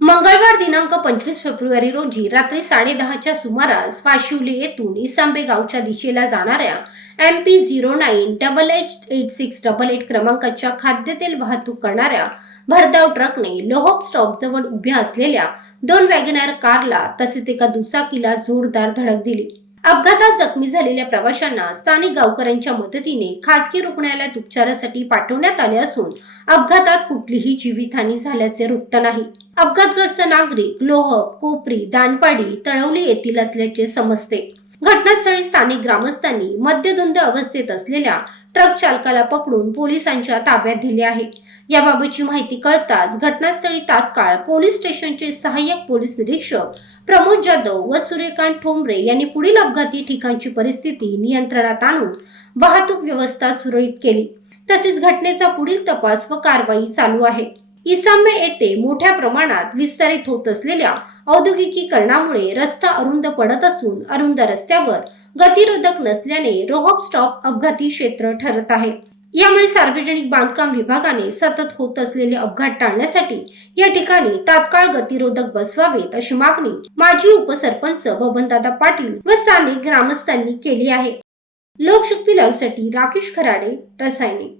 मंगळवार दिनांक पंचवीस फेब्रुवारी रोजी रात्री साडेदहाच्या सुमारास वाशिवली येथून इसांबे गावच्या दिशेला जाणाऱ्या M P zero nine double H eight six double eight क्रमांकाच्या खाद्यतेल वाहतूक करणाऱ्या भरधाव ट्रकने लोहप स्टॉप जवळ उभ्या असलेल्या दोन वॅगनर कारला तसेच एका दुचाकीला जोरदार धडक दिली. अपघातात जखमी झालेल्या प्रवाशांना स्थानिक गावकऱ्यांच्या मदतीने खासगी रुग्णालयात उपचारासाठी पाठवण्यात आले असून अपघातात कुठलीही जीवितहानी झाल्याचे वृत्त नाही. अपघातग्रस्त नागरिक लोहप कोपरी दांडपाडी तळवली येथील असल्याचे समजते. घटनास्थळी स्थानिक ग्रामस्थांनी मद्यधुंद अवस्थेत असलेल्या ट्रक चालकाला पकडून पोलिसांच्या ताब्यात दिले आहे. याबाबतची माहिती कळताच घटनास्थळी तात्काळ पोलीस स्टेशनचे सहाय्यक पोलीस निरीक्षक प्रमोद जाधव व सूर्यकांत ठोंबरे यांनी पुढील अपघाती ठिकाणची परिस्थिती नियंत्रणात आणून वाहतूक व्यवस्था सुरळीत केली. तसेच घटनेचा पुढील तपास व कारवाई चालू आहे. इसांबे येथे मोठ्या प्रमाणात विस्तारित होत असलेल्या औद्योगिकीकरणामुळे रस्ता अरुंद पडत असून अरुंद रस्त्यावर गतिरोधक नसल्याने रोहॉप स्टॉप अपघाती क्षेत्र ठरत आहे. यामुळे सार्वजनिक बांधकाम विभागाने सतत होत असलेले अपघात टाळण्यासाठी या ठिकाणी तात्काळ गतिरोधक बसवावेत अशी मागणी माजी उपसरपंच बबनदादा पाटील व स्थानिक ग्रामस्थांनी केली आहे. लोकशक्ती लावसाठी राकेश खराडे रसायने.